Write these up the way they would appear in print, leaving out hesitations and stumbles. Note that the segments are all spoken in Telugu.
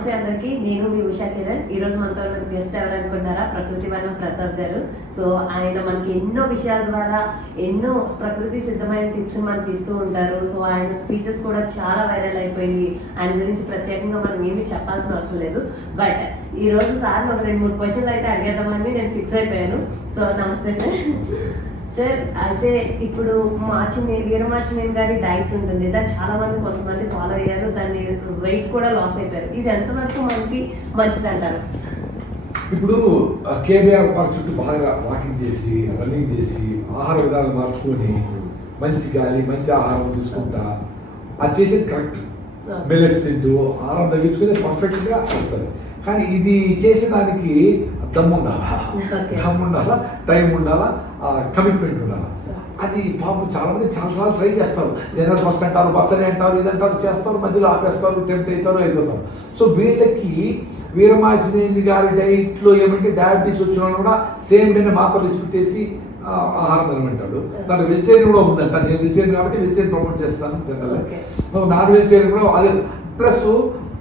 నమస్తే అందరికీ. నేను మీ ఉషా కిరణ్. ఈరోజు మనతో గెస్ట్ ఎవరు అనుకుంటారా? ప్రకృతి వనం ప్రసాద్ గారు. సో ఆయన మనకి ఎన్నో విషయాల ద్వారా ఎన్నో ప్రకృతి సిద్ధమైన టిప్స్ మనకి ఇస్తూ ఉంటారు. సో ఆయన స్పీచెస్ కూడా చాలా వైరల్ అయిపోయి ఆయన గురించి ప్రత్యేకంగా మనం ఏమీ చెప్పాల్సిన అవసరం లేదు. బట్ ఈ రోజు సార్ ఒక 2-3 క్వశ్చన్లు అయితే అడిగేద్దామని నేను ఫిక్స్ అయిపోయాను. సో నమస్తే సార్. సార్ అయితే ఇప్పుడు వీరమాచినేని గారి డైట్ ఉంటుంది, దాన్ని చాలా మంది కొంతమంది ఫాలో అయ్యారు, దాన్ని వెయిట్ కూడా లాస్ అయిపోయారు. ఇది ఎంతవరకు మనకి మంచిది అంటారు? ఇప్పుడు కేబీఆర్ పార్క్ చుట్టూ బాగా వాకింగ్ చేసి రన్నింగ్ చేసి ఆహార విధానం మార్చుకొని మంచి గాలి మంచి ఆహారం తీసుకుంటా అది చేసేది కరెక్ట్. మిల్లెట్స్ తింటూ ఆహారం తగ్గించుకొని పర్ఫెక్ట్గా వస్తుంది. కానీ ఇది చేసేదానికి దమ్ము ఉండాలా, టైం ఉండాలా, కమిట్మెంట్ ఉండాలా. అది పాపం చాలామంది చాలాసార్లు ట్రై చేస్తారు. జనరల్ ఫస్ట్ అంటారు, బర్త్డే అంటారు, ఇదంటారు, చేస్తారు, మధ్యలో ఆపేస్తారు, టెంప్ట్ అవుతారు, అయిపోతారు. సో వీళ్ళకి వీరమాచినేని గారి డైట్లో ఏమంటే డయాబెటీస్ వచ్చిన వాళ్ళు కూడా సేమ్ డేనే మాత్రం రిస్పెక్ట్ చేసి ఆహారం తినమంటాడు. దాంట్లో వెజిటేరియన్ కూడా ఉందంట. నేను వెజిటేరియన్ కాబట్టి వెజిటేరియన్ ప్రమోట్ చేస్తాను. జనరల్గా నాన్ వెజిటేరియన్ కూడా అదే. ప్లస్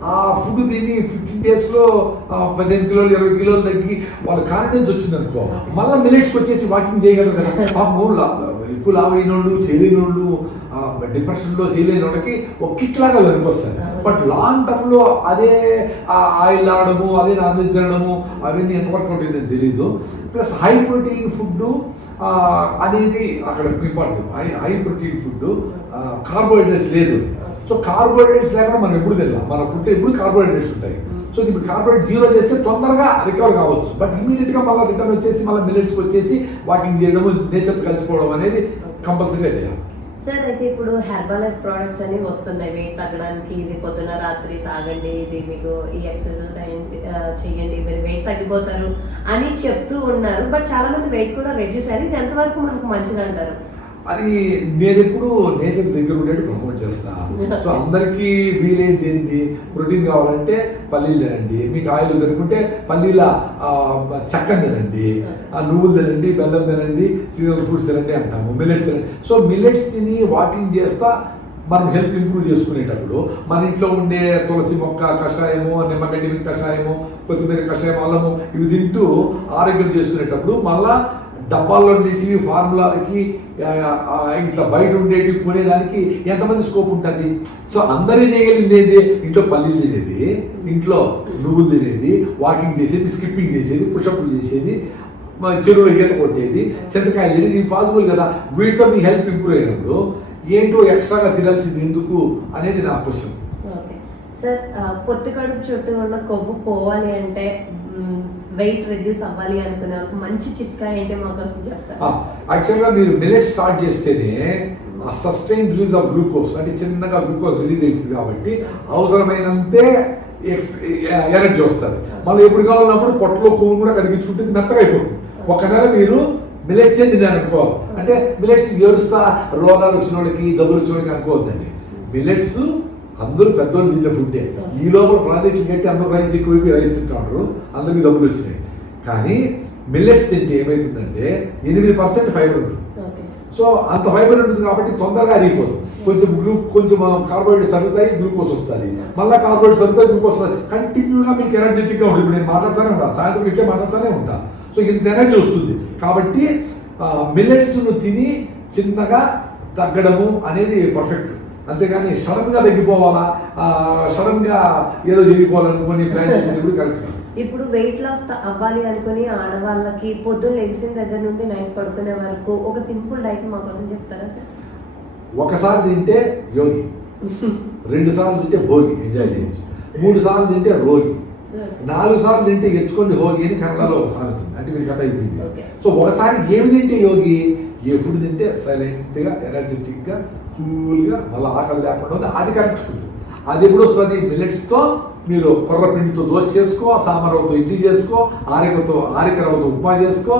ఆ ఫుడ్ తిని 15 డేస్లో 15 కిలోలు 20 కిలోలు తగ్గి వాళ్ళ కాన్ఫిడెన్స్ వచ్చింది అనుకో, మళ్ళీ మిల్లెట్స్కి వచ్చేసి వాకింగ్ చేయగలరు కదా. పాపం ఎక్కువ లావ్ అయిన వాళ్ళు, చేయలేని వాళ్ళు, డిప్రెషన్లో చేయలేని వాళ్ళకి ఒక కిక్ లాగా వస్తారు. బట్ లాంగ్ టర్మ్లో అదే ఆయిల్ ఆడము, అదే నాన్ వెజ్ తినడము అవన్నీ ఎంతవరకు ఉంటుందని తెలియదు. ప్లస్ హై ప్రోటీన్ ఫుడ్ అనేది అక్కడ important. High protein food, carbohydrates లేదు. సో కార్బోహైడ్రేట్స్ లేకుండా మనం ఎప్పుడు తినాలి. మన ఫుడ్ ఎప్పుడు కార్బోహైడ్రేట్స్ ఉంటాయి. సో ఇప్పుడు కార్బోహైడ్రేట్ జీరో చేస్తే తొందరగా రికవర్ కావచ్చు. బట్ ఇమీడియట్గా మళ్ళీ రిటర్న్ వచ్చేసి మళ్ళీ మిల్లెట్స్కి వచ్చేసి వాకింగ్ చేయడము, నేచర్తో కలిసిపోవడం అనేది కంపల్సరీగా చేయాలి. సార్ అయితే ఇప్పుడు హెర్బల్ లైఫ్ ప్రోడక్ట్స్ అనేవి వస్తున్నాయి వెయిట్ తగ్గడానికి. ఇది పొద్దున రాత్రి తాగండి, ఇది మీకు ఈ ఎక్సర్సైజ్ చేయండి, మీరు వెయిట్ తగ్గిపోతారు అని చెప్తూ ఉన్నారు. బట్ చాలా మంది వెయిట్ కూడా రెడ్యూస్ అయ్యారు. ఇది ఎంతవరకు మనకు మంచిది అంటారు? అది నేను ఎప్పుడు నేచర్ దగ్గర ఉండేది ప్రమోట్ చేస్తా. సో అందరికీ వీలైంది ఏంటి, ప్రోటీన్ కావాలంటే పల్లీలు తినండి, మీకు ఆయిల్ దొరుకుంటే పల్లీల చక్కని తినండి, నువ్వులు తినండి, బెల్లం తినండి, సీజనల్ ఫ్రూట్స్ తినండి అంటాము, మిల్లెట్స్ తినండి. సో మిల్లెట్స్ తిని వాకింగ్ చేస్తా మనం హెల్త్ ఇంప్రూవ్ చేసుకునేటప్పుడు మన ఇంట్లో ఉండే తులసి మొక్క కషాయము, నిమ్మగడ్డి కషాయము, కొత్తిమీర కషాయం, అల్లము ఇవి తింటూ ఆరోగ్యం చేసుకునేటప్పుడు మళ్ళా డబ్బాల్లో ఉండేటివి ఫార్ములాలకి ఇట్లా బయట ఉండేటివి కొనేదానికి ఎంతమంది స్కోప్ ఉంటుంది. సో అందరూ చేయగలిగింది ఏంటి, ఇంట్లో పల్లీలు తినేది, ఇంట్లో నువ్వులు తినేది, వాకింగ్ చేసేది, స్కిప్పింగ్ చేసేది, పుషప్లు చేసేది, చెరువులో ఈత కొట్టేది, చింతకాయలు తినేది. ఇది పాసిబుల్ కదా. వీటితో మీ హెల్త్ ఇంప్రూవ్ అయినప్పుడు ఏంటో ఎక్స్ట్రాగా తినాల్సింది ఎందుకు అనేది నా క్వశ్చన్. సార్ పొత్తి కడుపు చుట్టూ ఉన్న కొవ్వు పోవాలి అంటే, వెయిట్ రెడ్యూస్ అవ్వాలి అనుకునే ఒక మంచి చిట్కా ఏంటి మా కోసం చెప్తారు? యాక్చువల్గా మీరు మిల్లెట్ స్టార్ట్ చేస్తేనే ఆ సస్టైన్ రిలీజ్ ఆఫ్ గ్లూకోజ్ అంటే చిన్నగా గ్లూకోజ్ రిలీజ్ అవుతుంది కాబట్టి అవసరమైనంతే ఎనర్జీ వస్తుంది. మళ్ళీ ఎప్పుడు కావాలన్నప్పుడు పొట్టలో కొవ్వు కూడా కరిగించుకుంటే మెత్తగా అయిపోతుంది. ఒక నెల మీరు మిల్లెట్సే తిన్నారనుకో, అంటే మిల్లెట్స్ ఏడుస్తా రోగాలు వచ్చిన వాళ్ళకి, జబ్బులు వచ్చిన వాళ్ళకి అనుకోవద్దండి. మిల్లెట్స్ అందరూ పెద్దోళ్ళు తిన్న ఫుడ్డే. ఈ లోపల ప్రాజెక్టులు కట్టి అందరూ రైస్ ఎక్కువైపోయి రైస్ తింటారు, అందరికీ జబ్బులు వచ్చినాయి. కానీ మిల్లెట్స్ తింటే ఏమవుతుందంటే 8% ఫైబర్ ఉంటుంది. సో అంత ఫైబర్ ఉంటుంది కాబట్టి తొందరగా అరిగిపోదు. కొంచెం కార్బోహైడ్రేట్స్ అరుగుతాయి, గ్లూకోజ్ వస్తుంది, మళ్ళీ కార్బోహైడ్రేట్స్ అరుగుతాయి, గ్లూకోజ్ వస్తుంది. కంటిన్యూగా మీకు ఎనర్జెటిక్గా ఉంటుంది. ఇప్పుడు నేను మాట్లాడుతూనే ఉంటాను, సాయంత్రం ఇట్లే మాట్లాడుతూనే ఉంటాను. సో ఇంత ఎనర్జీ వస్తుంది. కాబట్టి మిల్లెట్స్ను తిని చిన్నగా తగ్గడము అనేది పర్ఫెక్ట్. అంతేగాని సడన్గా తగ్గిపోవాలా, సడన్గా ఏదో జరిగిపోవాలనుకొని ప్లాన్ చేసేటప్పుడు కరెక్ట్ కాదు. ఇప్పుడు వెయిట్ లాస్ అవ్వాలి అనుకుని ఆడవాళ్ళకి పొద్దున్న లెగిసిన దగ్గర నుండి నైట్ పడుకునే వరకు ఒక సింపుల్ డైట్ మా కోసం చెప్తారా సార్? ఒకసారి తింటే యోగి, 2 సార్లు తింటే భోగి, ఎంజాయ్ చేయొచ్చు, 3 సార్లు తింటే రోగి, 4 సార్లు తింటే ఎత్తుకొని హోగి అని కన్నడలో ఒక సామెత ఉంది. అంటే మీరు కథ అయిపోయింది. సో ఒకసారి ఏమి తింటే యోగి, ఏ ఫుడ్ తింటే సైలెంట్గా ఎనర్జెటిక్గా కూల్గా మళ్ళీ ఆకలి లేకుండా ఉంది, అది కరెక్ట్ ఫుడ్. అది ఎప్పుడు వస్తుంది? మిల్లెట్స్తో మీరు కొర్రపిండితో దోశ చేసుకో, సామరవతో ఇడ్లీ చేసుకో, ఆరికరవతో ఉప్మా చేసుకో,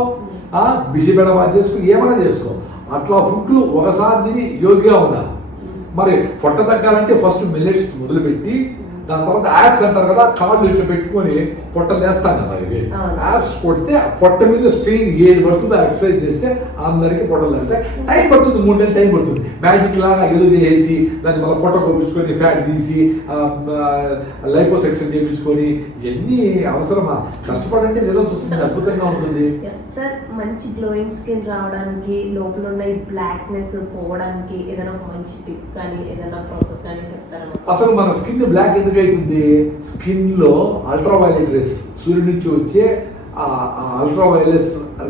బిసిబెడవా చేసుకో, ఏమైనా చేసుకో. అట్లా ఫుడ్ ఒకసారి తిని యోగిగా ఉండాలి. మరి పొట్ట తగ్గాలంటే ఫస్ట్ మిల్లెట్స్ మొదలుపెట్టి దాని తర్వాత యాప్స్ అంటారు కదా, కాళ్ళు ఇట్లా పెట్టుకొని పొట్టలు వేస్తాం కదా ఇవి. అవును. యాప్స్ కొడితే ఆ పొట్ట మీద స్ట్రెయిన్ ఏది పడుతుందో ఎక్సర్సైజ్ చేస్తే అందరికీ పొట్టలు వెళ్తాయి. టైం పడుతుంది, 3 నెలలు టైం పడుతుంది. మ్యాజిక్ లాగా ఏదో చేసి దాన్ని మళ్ళీ పొట్ట కొప్పించుకొని ఫ్యాట్ తీసి లైపోసెక్షన్ చేయించుకొని ఎన్ని అవసరమా? కష్టపడండి, రిజల్ట్స్ వస్తుంది, అద్భుతంగా ఉంటుంది. సార్ మంచి గ్లోయింగ్ స్కిన్ రావడానికి, లోపల ఉన్న ఈ బ్లాక్నెస్ పోవడానికి ఏదైనా ఒక మంచి టిప్ కానీ ఏదైనా ప్రాసెస్ కానీ చెప్తారా? అసలు మన స్కిన్ బ్లాక్ ఎందుకు అవుతుంది? స్కిన్ లో అల్ట్రావైలెట్ రేస్, సూర్యుడి నుంచి వచ్చే ఆ అల్ట్రావైలెట్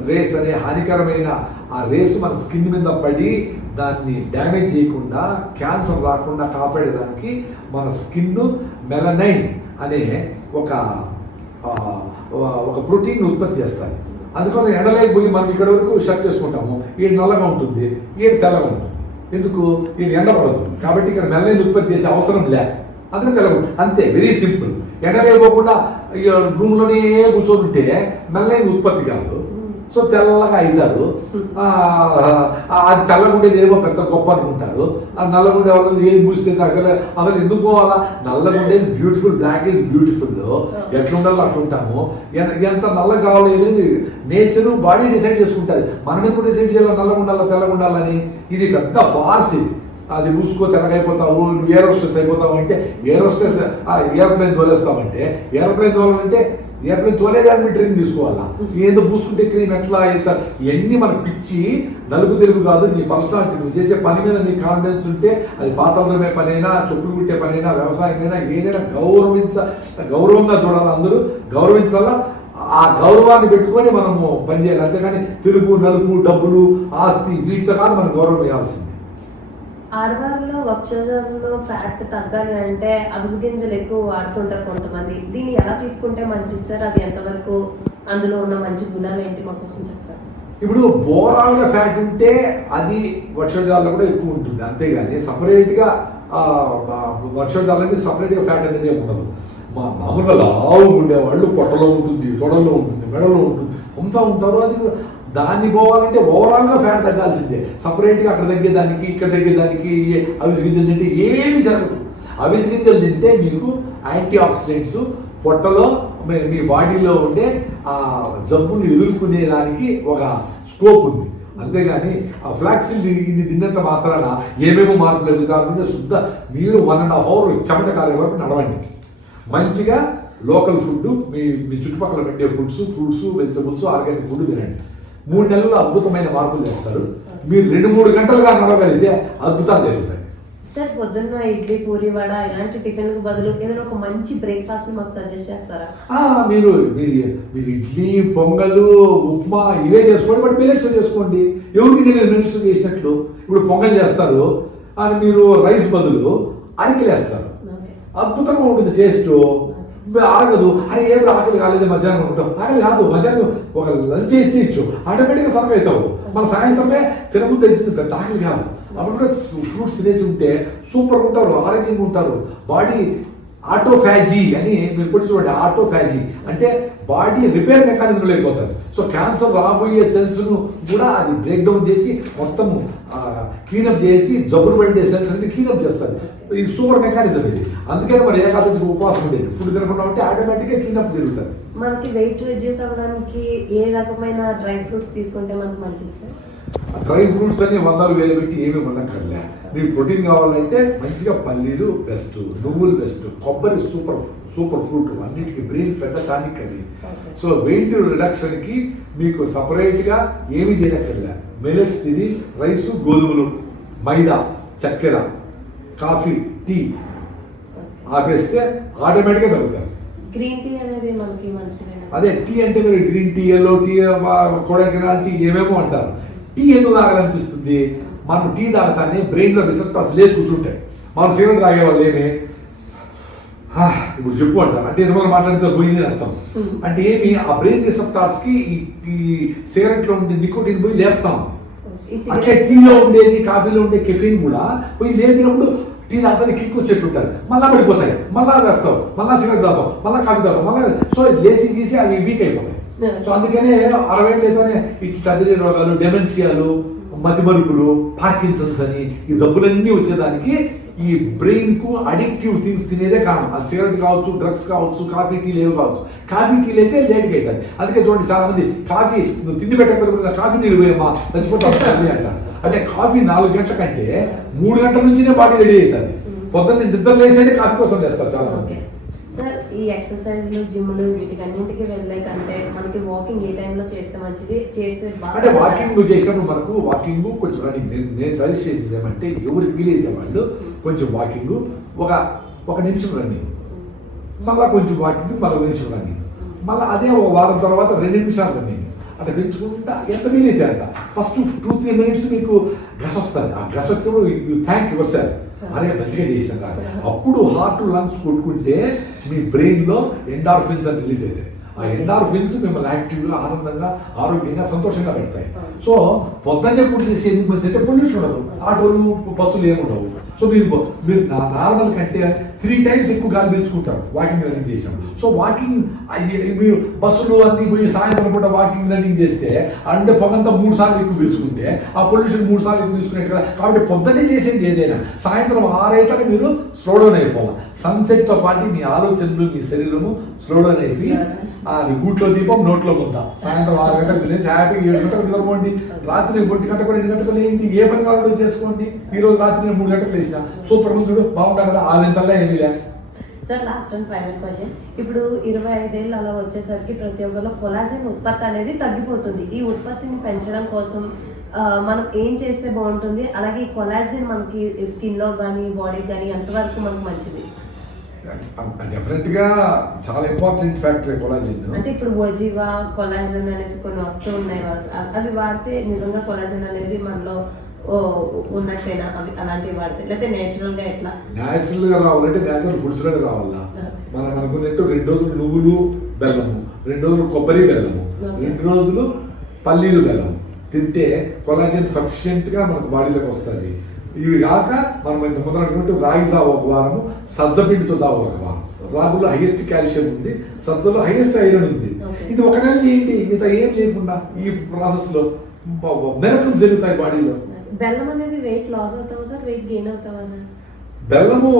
రేస్ అనే హానికరమైన ఆ రేస్ మన స్కిన్ మీద పడి దాన్ని డ్యామేజ్ చేయకుండా, క్యాన్సర్ రాకుండా కాపాడేదానికి మన స్కిన్ మెలనైన్ అనే ఒక ప్రోటీన్ ఉత్పత్తి చేస్తాయి. అందుకోసం ఎండలేకి పోయి మనం ఇక్కడ వరకు షర్ట్ వేసుకుంటాము, ఈడు నల్లగా ఉంటుంది, ఈడు తెల్లగా ఉంటుంది. ఎందుకు? ఈడు ఎండ పడదు కాబట్టి ఇక్కడ మెలనైన్ ఉత్పత్తి చేసే అవసరం లే, అందుకే తెల్లగా ఉంటుంది. అంతే, వెరీ సింపుల్. ఎండలేకపోకుండా రూమ్లోనే కూర్చొని ఉంటే మెలనైన్ ఉత్పత్తి కాదు, సో తెల్లగా అవుతారు. అది తెల్లగుండేది ఏమో పెద్ద గొప్ప అనుకుంటారు. ఆ నల్లగుండే వాళ్ళు ఏది మూస్తే అసలు ఎందుకు పోవాలా? నల్లగుండేది బ్యూటిఫుల్, బ్లాక్ ఈజ్ బ్యూటిఫుల్. ఎట్లా ఉండాలో అట్లా ఉంటాము. ఎంత నల్లగా కావాలి అనేది నేచర్, బాడీ డిసైడ్ చేసుకుంటుంది. మనం ఎందుకు డిసైడ్ చేయాలి నల్లగా ఉండాలా తెల్లగా ఉండాలని? ఇది పెద్ద ఫార్స్ ఇది. అది మూసుకో తెల్లగైపోతావు, నువ్వు ఏర్ హోస్టెస్ అయిపోతావు అంటే ఏర్ హోస్టెస్ ఏరోప్లేన్ తోలేస్తామంటే ఏరోప్లేన్ తోలాలంటే ఎప్పుడు తోలేదాన్ని ట్రైన్ తీసుకోవాలా? ఏదో పూసుకుంటే క్రీమ్ ఎట్లా అవుతా? ఇవన్నీ మన పిచ్చి, నలుపు తెలుగు కాదు. నీ పర్సనాలిటీ, నువ్వు చేసే పని మీద నీ కాన్ఫిడెన్స్ ఉంటే, అది పాత్రలమే పనైనా, చెప్పులు కుట్టే పనైనా, వ్యవసాయమైనా, ఏదైనా గౌరవంగా చూడాలి. అందరూ గౌరవించాలా. ఆ గౌరవాన్ని పెట్టుకొని మనము పనిచేయాలి. అంతేగాని తెలుగు, నలుపు, డబ్బులు, ఆస్తి వీటితో కాదు మనం గౌరవం వేయాల్సింది. ఆడవారిలో వక్షోజంలో ఫ్యాట్ తగ్గాలి అంటే అవిసె గింజలు ఎక్కువ వాడుతుంటారు కొంతమంది. దీన్ని ఎలా తీసుకుంటే మంచిది సార్? అది ఎంతవరకు, అందులో ఉన్న మంచి గుణాలు ఏంటి మా కోసం చెప్తారు? ఇప్పుడు ఓవరాల్గా ఫ్యాట్ ఉంటే అది వక్షోజాలలో కూడా ఎక్కువ ఉంటుంది. అంతేగాని సపరేట్గా వక్షోజాలకి సపరేట్గా ఫ్యాట్ అనేది ఉండదు. మామూలుగా లావు ఉండేవాళ్ళు పొట్టలో ఉంటుంది, తొడల్లో ఉంటుంది, మెడలో ఉంటుంది, అంతా ఉంటారు. అది దాన్ని పోవాలంటే ఓవరాల్గా ఫ్యాట్ తగ్గాల్సిందే. సపరేట్గా అక్కడ తగ్గేదానికి ఇక్కడ తగ్గేదానికి అవిసె గింజలు తింటే ఏమి జరగదు. అవిసె గింజలు తింటే మీకు యాంటీ ఆక్సిడెంట్స్ పొట్టలో మీ బాడీలో ఉండే ఆ జబ్బును ఎదుర్కొనేదానికి ఒక స్కోప్ ఉంది. అంతేగాని ఆ ఫ్లాక్సీడ్ ఇన్ని తిన్నంత మాత్రాన ఏమేమో మార్పులు ఎదుగుతారంటే శుద్ధ మీరు 1.5 hours చెమట కాలే వరకు నడవండి. మంచిగా లోకల్ ఫుడ్, మీ చుట్టుపక్కల పెట్టే foods, fruits, vegetables, organic food తినండి. 3 నెలల్లో అద్భుతమైన మార్పులు చేస్తారు. మీరు 2-3 గంటలుగా నడవగలిగితే అద్భుతాలు జరుగుతాయి. సార్ పొద్దున్న ఇడ్లీ, పూరి, వడ ఇలాంటి టిఫిన్లకు బదులు ఏదైనా ఒక మంచి బ్రేక్ఫాస్ట్ మాకు సజెస్ట్ చేస్తారా? మీరు ఇడ్లీ, పొంగలు, ఉప్మా ఇవే చేసుకోండి, బట్ మిల్లెట్స్ చేసుకోండి. ఎవరికి తెలియదు మిల్లెట్స్ చేసినట్లు. ఇప్పుడు పొంగల్ చేస్తారు అని మీరు రైస్ బదులు అరికెలేస్తారు, అద్భుతంగా ఉంటుంది టేస్ట్. ఆగదు, అరే ఏం ఆకలి కాలేదు మధ్యాహ్నం ఉంటాం, ఆకలి కాదు, మధ్యాహ్నం ఒక లంచ్ ఎత్తిచ్చు, ఆటోమేటిక్గా సర్వ్ అవుతావు. మన సాయంత్రమే తినబుద్ధి అవుతుంది, పెద్ద ఆకలి కాదు. అప్పుడు కూడా ఫ్రూట్స్ తినేసి ఉంటే సూపర్గా ఉంటారు, ఆరోగ్యంగా ఉంటారు. బాడీ ఆటోఫాజీ అని మీరు కూడా చూడండి. ఆటోఫాజీ అంటే బాడీ రిపేర్ మెకానిజం లేకపోతుంది. సో క్యాన్సర్ రాబోయే సెల్స్ను కూడా అది బ్రేక్ డౌన్ చేసి మొత్తము క్లీనప్ చేసి జబ్బులు పడే సెల్స్ అన్ని క్లీనప్ చేస్తుంది. ఇది సూపర్ మెకానిజం ఇది. అందుకని మరి ఏకాదశికి ఉపవాసం ఉండేది, ఫుడ్ తినకుండా ఉంటే ఆటోమేటిక్గా క్లీనప్ జరుగుతుంది. మనకి వెయిట్ రిడ్యూస్ అవ్వడానికి ఏ రకమైన డ్రై ఫ్రూట్స్ తీసుకుంటే మనకు మంచిది సార్? డ్రై ఫ్రూట్స్ అన్ని 100,000 పెట్టి ఏమి ఉండక్కర్లే. మీకు ప్రోటీన్ కావాలంటే మంచిగా పల్లీలు బెస్ట్, నువ్వులు బెస్ట్, కొబ్బరి సూపర్ ఫ్రూట్, అన్నిటికీ బ్రెయిన్ పెద్ద టానిక్ అది. సో వెయిట్ రిడక్షన్కి మీకు సపరేట్గా ఏమి చేయక్కర్లే. మిల్లెట్స్ తిని రైసు, గోధుమలు, మైదా, చక్కెర, కాఫీ, టీ ఆపేస్తే ఆటోమేటిక్గా తగ్గుతారు. గ్రీన్ టీ అనేది మనకి మంచిది. అదే టీ అంటే మీరు green tea, yellow tea, Kodaikanal tea ఏమేమో అంటారు. టీ ఎందుకు తాగాలనిపిస్తుంది? మనం టీ తాగుతానే బ్రెయిన్లో రిసెప్టార్స్ లేచి కూర్చుంటాయి. మనం సిగరెట్ తాగేవాళ్ళు ఏమి ఇప్పుడు చెప్పు అంటారు, అంటే ఎదురు మాట్లాడితే పోయింది అర్థం. అంటే ఏమి ఆ బ్రెయిన్ రిసెప్టార్స్కి ఈ సిగరెట్లో ఉండే నికోటిన్ పోయి లేపుతాం. అట్లే టీలో ఉండేది, కాఫీలో ఉండే కెఫీన్ కూడా పోయి లేపినప్పుడు టీ తాగుతానే కిక్ వచ్చేట్టుంటారు, మళ్ళీ పడిపోతాయి, మళ్ళీ తాగుతావు, మళ్ళీ సిగరెట్ తాగుతావు, మళ్ళీ కాఫీ తాగుతావు, మళ్ళీ సో లేసి గీసి అవి వీక్ అయిపోతాయి. సో అందుకనే 60 ఏళ్ళైతేనే ఇట్లా కదిలే రోగాలు, డెమెన్షియాలు, మతిమరుపులు, పార్కిన్సన్స్ అని ఈ జబ్బులన్నీ వచ్చేదానికి ఈ బ్రెయిన్ కు అడిక్టివ్ థింగ్స్ తినేదే కారణం. అది సిగరెట్ కావచ్చు, డ్రగ్స్ కావచ్చు, కాఫీ టీలు ఏవి కావచ్చు. కాఫీ టీలు అయితే లేట్గా అవుతుంది. అందుకే చూడండి చాలా మంది కాఫీ తిండి పెట్టకపోతే కాఫీ నీళ్ళు పోయమ్మా చచ్చిపోతాం అంటారు. అదే కాఫీ 4 గంటల కంటే 3 గంటల నుంచినే బాడీ రెడీ అవుతుంది. పొద్దున్న నిద్ర లేసేది కాఫీ కోసం చేస్తారు చాలా మంది. సార్ ఈ ఎక్సర్సైజ్లు, జిమ్లు వీటికన్నింటికి వెళ్ళే కంటే మనకి వాకింగ్ ఏ టైంలో చేస్తే మంచిది, చేస్తే అంటే వాకింగ్ చేసినప్పుడు మనకు వాకింగ్ కొంచెం రన్నింగ్ నేను సజెస్ట్ చేసేది ఏమంటే ఎవరికి వీలైతే వాళ్ళు కొంచెం వాకింగ్, ఒక నిమిషం రన్నింగ్, మళ్ళీ కొంచెం వాకింగ్, మళ్ళీ 1 నిమిషం రన్నింగ్, మళ్ళీ అదే ఒక వారం తర్వాత 2 నిమిషాలు రన్నింగ్ అట్లా పెంచుకుంటా ఎంత వీలైతే అంత. ఫస్ట్ 2-3 మినిట్స్ మీకు గస వస్తుంది. ఆ గస వచ్చినప్పుడు యూ థ్యాంక్ యువర్ సెల్ఫ్, అరే మంచిగా చేసిన. అప్పుడు హార్ట్ లంగ్స్ కొట్టుకుంటే మీ బ్రెయిన్లో ఎండార్ఫిన్స్ అని రిలీజ్ అవుతాయి. ఆ ఎండార్ఫిన్స్ మిమ్మల్ని యాక్టివ్గా, ఆనందంగా, ఆరోగ్యంగా, సంతోషంగా పెడతాయి. సో పొద్దున్నే పూట చేసి ఎందుకు మంచి అంటే పొల్యూషన్ ఉండదు, ఆటోలు బస్సులు ఏముండవు. సో మీరు నార్మల్ కంటే 3 టైమ్స్ ఎక్కువ గాలి పీల్చుకుంటారు వాకింగ్ రన్నింగ్ చేసినప్పుడు. సో వాకింగ్ మీరు బస్సులు అన్ని పోయి సాయంత్రం పూట వాకింగ్ రన్నింగ్ చేస్తే అంటే పొగంతా 3 సార్లు ఎక్కువ పీల్చుకుంటే ఆ పొల్యూషన్ 3 సార్లు ఎక్కువ తీసుకునేట్టు కదా. కాబట్టి పొద్దున్నే చేసేది ఏదైనా సాయంత్రం 6 అయితే మీరు స్లో డౌన్ అయిపోవాలి. సన్సెట్తో పాటు మీ ఆలోచనలు, మీ శరీరము స్లో డౌన్ అయిపోయి గూట్లో దీపం నోట్లో ముద్ద. సాయంత్రం 6 గంటలకు తినేసి హ్యాపీగా 7 గంటలకు నిద్రపోండి. రాత్రి 1 గంటకు 2 గంటలకు లేండి. ఏ పని కావాలో చేసుకోండి. ఈ రోజు రాత్రి నేను 3 గంటలకు లేచిన సూపర్ చూడు బాగుంటాను కదా. 6 గంటల్లో ఏమి లే. Sir last and final question. ఇప్పుడు 25 ఏళ్ళు అలా వచ్చేసరికి ప్రతి ఒక్కరిలో కొలాజన్ ఉత్పత్తి అనేది తగ్గిపోతుంది. ఈ ఉత్పత్తిని పెంచడం కోసం మనం ఏం చేస్తే బాగుంటుంది? అలాగే ఈ కొలాజన్ మనకి స్కిన్ లో కానీ బాడీ కానీ ఎంతవరకు మనకు మంచిది? డెఫినెట్ గా చాలా ఇంపార్టెంట్ ఫ్యాక్టర్ కొలాజిన్. అంటే ఇప్పుడు ఒజివా, కొలాజన్ అనేసి కొన్ని వస్తూ ఉన్నాయి. అవి వాడితే నిజంగా కొలాజన్ అనేది మనలో ఉన్నట్టేనా? అవి అలాంటివి వాడితే లేకపోతే నేచురల్ గా ఎట్లా? నేచురల్ గా రావాలంటే నేచురల్ ఫుడ్స్ లోనే రావాలా. మనం అనుకున్నట్టు 2 రోజులు నువ్వులు బెల్లము, 2 రోజులు కొబ్బరి బెల్లము, 2 రోజులు పల్లీలు బెల్లము తింటే కొలాజిన్ సఫిషియెంట్ గా మనకు బాడీలోకి వస్తుంది. ఇవి కాక మనం ఇంత ముందు అనుకుంటే రాగి జావ 1 వారము, సజ్జపిండితో జావ 1 వారం. రాగులో హైయెస్ట్ కాల్షియం ఉంది, సజ్జలో హైయెస్ట్ ఐరన్ ఉంది. ఇది ఒక నెల ఏంటి మిగతా ఏం చేయకుండా ఈ ప్రాసెస్ లో మెరకలు జరుగుతాయి బాడీలో. బెల్లం అనేది వెయిట్ లాస్ అవుతామా సార్, వెయిట్ గెయిన్ అవుతామా సార్? బెల్లము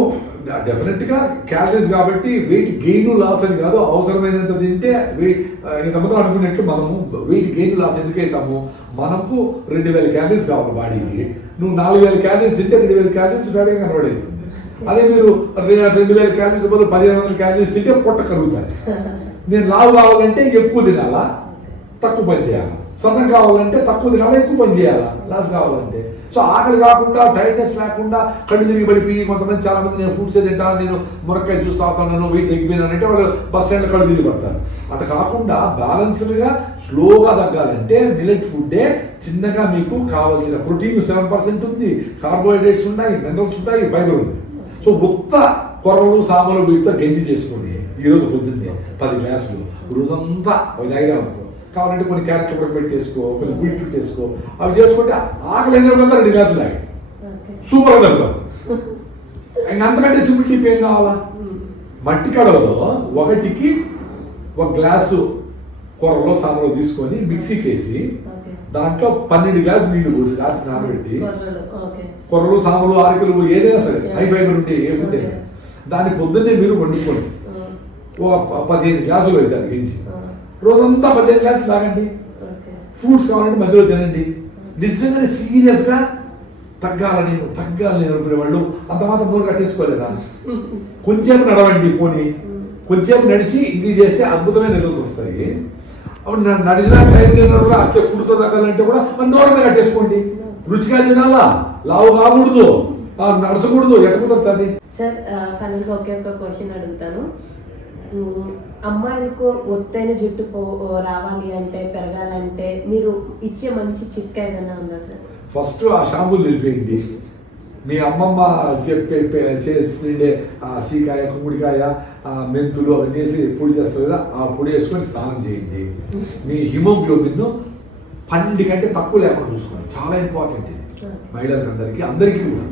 డెఫినెట్ గా క్యాలరీస్ కాబట్టి వెయిట్ గెయిన్ లాస్ అని కాదు. అవసరమైనంత తింటే వెయిట్ ఇంతమంది అనుకున్నట్లు మనము వెయిట్ గెయిన్ లాస్ ఎందుకు అవుతాము? మనకు 2000 క్యాలరీస్ కావాలి బాడీకి. నువ్వు 4000 క్యాలరీస్ తింటే 2000 క్యాలరీస్ వేడిగా కనబడి అవుతుంది. అదే మీరు 2000 క్యాలరీస్ బదులు 1500 క్యాలరీస్ తింటే పొట్ట కరుగుతుంది. నేను లావు కావాలంటే ఎక్కువ తినాలా, తక్కువ పని చేయాలా? సన్నం కావాలంటే తక్కువ తినాలా, ఎక్కువ పని చేయాలా లాస్ కావాలంటే? సో ఆకలి కాకుండా, టైర్డ్నెస్ లేకుండా, కళ్ళు తిరిగి పడిపోయి కొంతమంది చాలా మంది నేను ఫుడ్స్ తింటాను, నేను మునక్కాయ చూస్తూ అవుతాను, వెయిట్ తగ్గిపోయినానంటే వాళ్ళు బస్ స్టాండ్లో కళ్ళు తిరిగి పడతారు. అట్లా కాకుండా బ్యాలెన్స్డ్గా స్లోగా తగ్గాలంటే మిల్లెట్ ఫుడ్డే. చిన్నగా మీకు కావాల్సిన ప్రోటీన్ 7% ఉంది, కార్బోహైడ్రేట్స్ ఉన్నాయి, మినరల్స్ ఉంటాయి, ఫైబర్ ఉంది. సో ఉత్త కొర్రలు, సామలు వీటితో గంజి చేసుకోండి. ఈరోజు పొద్దున్నే 10 గ్లాసులు రోజంతా తాగినా అనుకో. కావాలంటే కొన్ని క్యారెట్ కూడా పెట్టేసుకో, కొన్ని బీట్రూట్ వేసుకో. అవి చేసుకుంటే ఆకలి 2 గ్లాసులు తాగి సూపర్గా తగ్గుతాం. ఇంకా అంతకంటే సింపుల్ టిప్ ఏం కావాలా? మట్టి కడవలో 1కి 1 గ్లాసు కూరలో సామలో తీసుకొని మిక్సీకి వేసి దాంట్లో 12 గ్లాసులు నీళ్లు పోసి రాత్రి నానబెట్టి, కొర్రలు, సామలు, ఆరికలు ఏదైనా సరే హై ఫైబర్ ఉంటే ఏ ఫుడ్ అయినా దాన్ని పొద్దున్నే మీరు వండుకోండి. ఒక 15 గ్లాసులు అవుతుంది గెంచి. రోజంతా 15 గ్లాసులు తాగండి. ఫ్రూట్స్ కావాలంటే మధ్యలో తినండి. నిజంగానే సీరియస్గా తగ్గాలని అనుకునే వాళ్ళు అంత మాత్రం నోరు కట్టేసుకోలేదా? కొంచెం నడవండి, పోనీ కొంచెం నడిచి ఇది చేస్తే అద్భుతమైన రిజల్ట్స్ వస్తాయి. అప్పుడు నడిచిన టైం తిన్నా కూడా అట్లే ఫుడ్తో తగ్గాలంటే కూడా నోరునే కట్టేసుకోండి. రుచిగా తినాలా, లావు కాకూడదు, నడచకూడదు, ఎట్లా కుదురుతుంది? సార్ ఫైనల్ గా ఒకే ఒక క్వశ్చన్ అడుగుతాను. అమ్మాయిలకు ఒత్తైన జుట్టు రావాలి అంటే, పెరగాలంటే మీరు ఇచ్చే మంచి చిట్కా ఏదైనా ఉందా సార్? ఫస్ట్ ఆ షాంపూలు తెలిపేయండి. మీ అమ్మమ్మ చేసిండే సీకాయ, కుమ్ముడికాయ, మెంతులు అవన్నీ వేసి పొడి చేస్తారు కదా, ఆ పొడి వేసుకొని స్నానం చేయండి. మీ హిమోగ్లోబిన్ 12 కంటే తక్కువ లేకుండా చూసుకోండి. చాలా ఇంపార్టెంట్ ఇది మహిళలకు అందరికీ కూడా.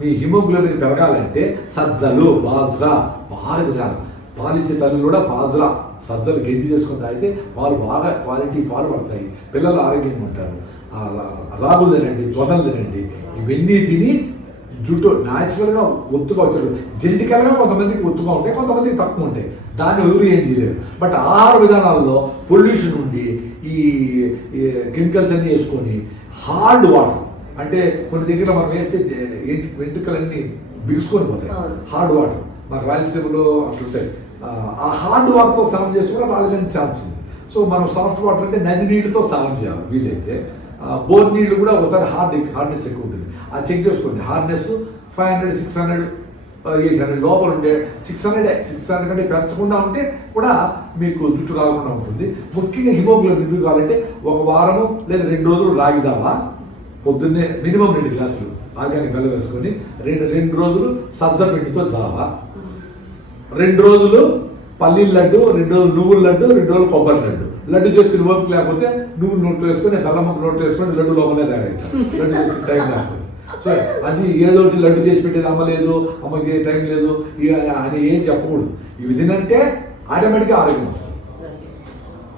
మీ హిమోగ్లోబిన్ పెరగాలంటే సజ్జలు, బాజ్రా బాగా తినాలి. పాలిచ్చే తల్లి కూడా బాజ్రా సజ్జలు గెంజి చేసుకుని తాగితే పాలు బాగా క్వాలిటీ పాలు పడతాయి, పిల్లలు ఆరోగ్యంగా ఉంటారు. రాగులు తినండి, జొన్నలు తినండి, ఇవన్నీ తిని జుట్టు న్యాచురల్గా ఒత్తుగా వచ్చాడు. జెనెటికల్గా కొంతమందికి ఒత్తుగా ఉంటాయి, కొంతమందికి తక్కువ ఉంటాయి, దాన్ని ఎవరు ఏం చేయలేరు. బట్ ఆహార విధానాల్లో పొల్యూషన్ ఉండి ఈ కెమికల్స్ అన్నీ వేసుకొని హార్డ్ వాటర్, అంటే కొన్ని దగ్గర మనం వేస్తే వెంట్రుకలన్నీ బిగుసుకొని పోతాయి, హార్డ్ వాటర్. మాకు రాయలసీమలో అట్లుంటాయి. ఆ హార్డ్ వాటర్తో స్నానం చేసి కూడా రాలేని ఛాన్స్ ఉంది. సో మనం సాఫ్ట్ వాటర్ అంటే నది నీళ్ళతో స్నానం చేయాలి వీలైతే. బోర్ నీళ్ళు కూడా ఒకసారి హార్డ్నెస్ ఎక్కువ ఉంటుంది, అది చెక్ చేసుకోండి. హార్డ్నెస్ 500, 600, 800 లోపల ఉంటే 600 కంటే పెంచకుండా ఉంటే కూడా మీకు జుట్టు రాకుండా ఉంటుంది. ముఖ్యంగా హిమోగ్లోబిన్ ఇంప్రూవ్ కావాలంటే 1 వారము లేదా 2 రోజులు రాగి జావా పొద్దున్నే మినిమం 2 గ్లాసులు ఆర్గానిక్ బెల్లం వేసుకొని 2 రోజులు సజ్జ పిండితో జావా, 2 రోజులు పల్లీల లడ్డు, 2 రోజులు నువ్వుల లడ్డు, 2 రోజులు కొబ్బరి లడ్డు. లడ్డు చేసుకుని ఓపిక లేకపోతే నువ్వు నోట్లో వేసుకొని బెల్లం నోట్లో వేసుకొని లడ్డు లోపలే తయారవుతాం. లడ్డు చేసి టైం లేకపోతే సో అది ఏదో లడ్డు చేసి పెట్టేది అమ్మలేదు, అమ్మకి టైం లేదు అని ఏం చెప్పకూడదు. ఇవి తినంటే ఆటోమేటిక్గా ఆరోగ్యం వస్తుంది.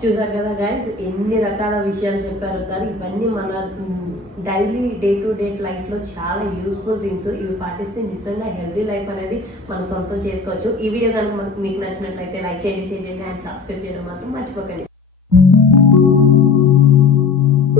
చూసారు కదా గైస్, ఎన్ని రకాల విషయాలు చెప్పారు సార్. ఇవన్నీ మన డైలీ డే టు డే లైఫ్లో చాలా యూస్ఫుల్ థింగ్స్. ఇవి పాటిస్తే నిజంగా హెల్తీ లైఫ్ అనేది మనం సొంతం చేసుకోవచ్చు. ఈ వీడియో కనుక మీకు నచ్చినట్లయితే లైక్ చేయండి, షేర్ చేయండి అండ్ సబ్స్క్రైబ్ చేయడం మాత్రం మర్చిపోకండి.